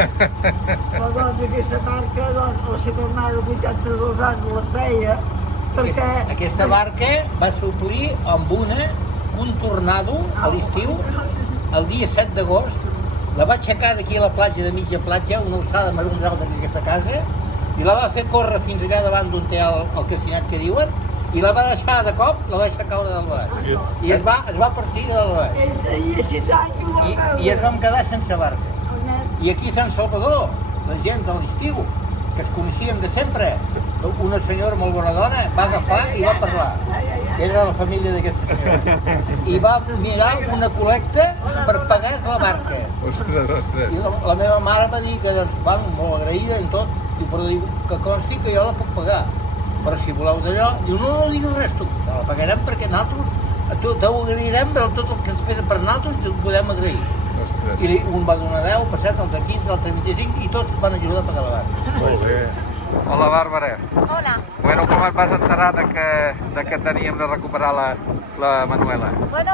La dona d'aquesta barca, doncs, la seva mare, 82 anys, la feia, perquè... Aquesta barca va suplir amb un tornado a l'estiu, el dia 7 d'agost, la va aixecar d'aquí a la platja, de mitja platja, una alçada més alta que aquesta casa, i la va fer córrer fins allà davant d'on té el casinat que diuen, i la va deixar de cop, la va deixar caure del baix. I es va partir del baix. Ell tenia 6 anys, ho va veure. I ens vam quedar sense barca. I aquí a Sant Salvador, la gent de l'estiu, que es coneixíem de sempre, una senyora molt bona dona va agafar i va parlar. Era la família d'aquesta senyora. I va mirar una col·lecta per pagar la barca. Ostres. I la meva mare va dir que, doncs, van molt agraïda en tot, i però diu que consti que jo la puc pagar. Però si voleu d'allò, diu, no diguis res tu, la pagarem perquè nosaltres t'ho agrairem, però tot el que es queda per nosaltres t'ho podem agrair. I un va donar 10, per 7, l'altre 15, l'altre 25, i tots van ajudar a pagar la barca. Molt bé. Hola, Bàrbara. Hola. Bueno, com et vas enterar de que teníem de recuperar la Manuela? Bueno,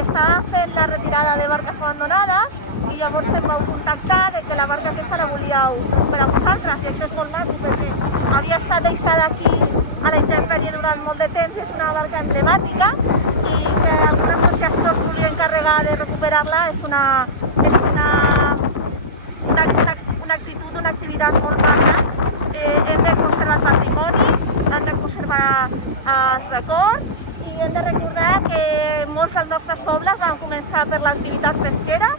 estàvem fent la retirada de barques abandonades i llavors em vau contactar que la barca aquesta la volíeu per a vosaltres, i això és molt maco perquè havia estat deixada aquí a la intempèrie durant molt de temps i és una barca emblemàtica i que alguna associació es volia encarregar de recuperar-la és una actitud, una activitat molt maca. Hem de conservar el patrimoni, hem de conservar els records i hem de recordar que molts dels nostres pobles van començar per l'activitat pesquera